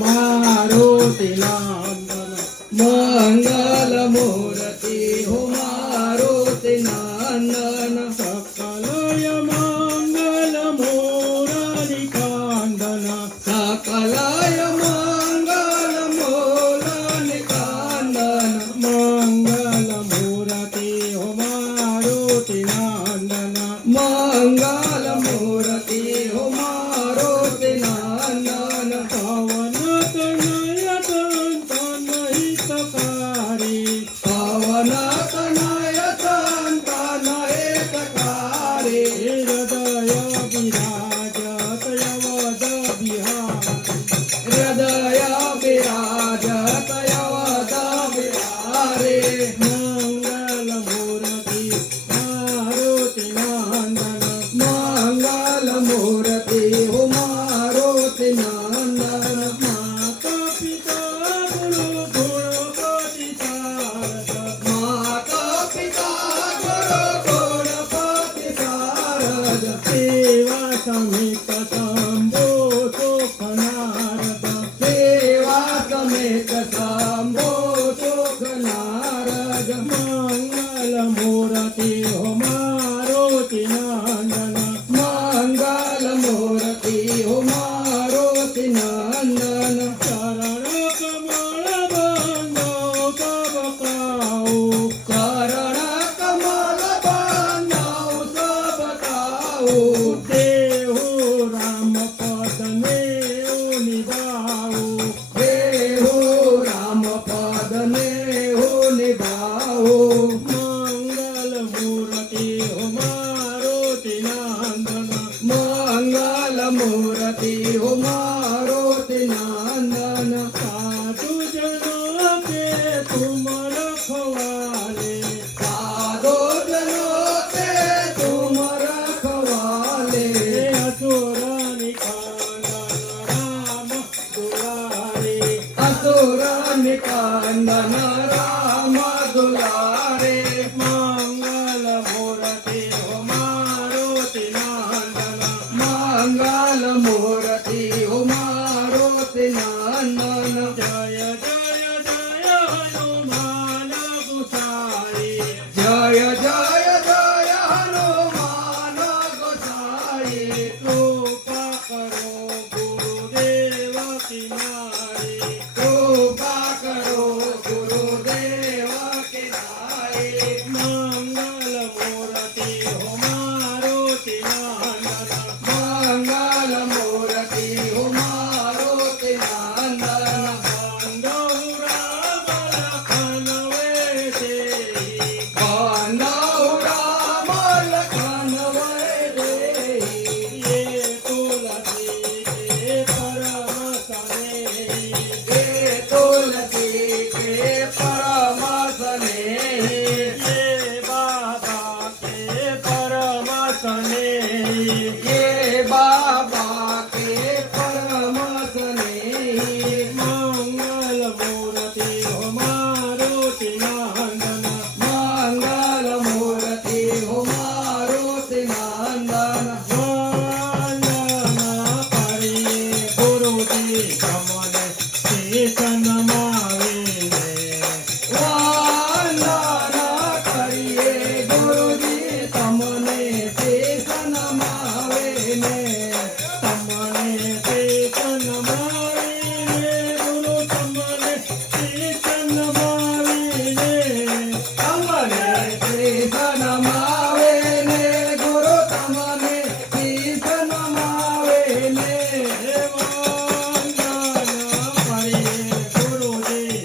मारुति नंदन मंगल मूर्ति हो मारुति नंदन सकलय मंगल मुरली कांदन सकलय मंगल मुरली कांदन मंगल मूर्ति हो मारुति नंदन मंगल मूर्ति हो मारुति नंदन पवन तनय संतन हितकारी पवन तनय संतन हितकारी हृदय विराजत यवद बिहारी हृदय विराजत यवद बिहारी मंगल मूर्ति मारुति नंदन मंगल मूर्ति हो मारुति नंदन माता पिता गुरु गुणपति शारद माता पिता गुरु गुणपति शारद सेवा समेत शंभो सुख नारद सेवा समेत शंभो सुख नारद मंगल मूर्ति हो मारुति नंदन मंगल मूर्ति हो मारुति नंदन चरण कमल बंदो तब काऊ चरण कमल बंदो तब काऊ देहु राम पद नेहु निभाऊ देहु राम पद नेहु निभाऊ मंगल मूर्ति हो मारुति नंदन मंगल मूर्ति हो मारुति नंदन साधु जनों के तुम रखवाले साधु जनों के तुम रखवाले असुर निकांदन राम दुलारे असुर निकांदन राम दुलारे मंगल मूर्ति हो मारुति नंदन मंगल मूर्ति हो मारुति नंदन जय जय जय हनुमान गोसाई जय जय जय हनुमान गोसाई कृपा करो गुरुदेव किनारे कृपा करो गुरुदेव किनारे मंगल मूर्ति हो मारुति नंदन मंगल मूर्ति हो मारुति नंदन बंधु राम लखन वैसे बंधु राम लखन वैसे ये तुलसी के परम स्नेही ये तुलसी के परम स्नेही ये बाबा के परम स्नेही ये बाबा के परम स्नेही मंगल मूर्ति हो मारुति नंदन मंगल मूर्ति हो मारुति नंदन वंदना करिए गुरुजी कमल शेषन मावेले वंदना करिए गुरुजी तमने शेषन मावेले तमने शेषन मावेले गुरु तमने शेषन मावेले तमने शेषन मावेले गुरु तमने शेषन मावेले वंदना करिए गुरुजी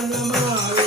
નમાવે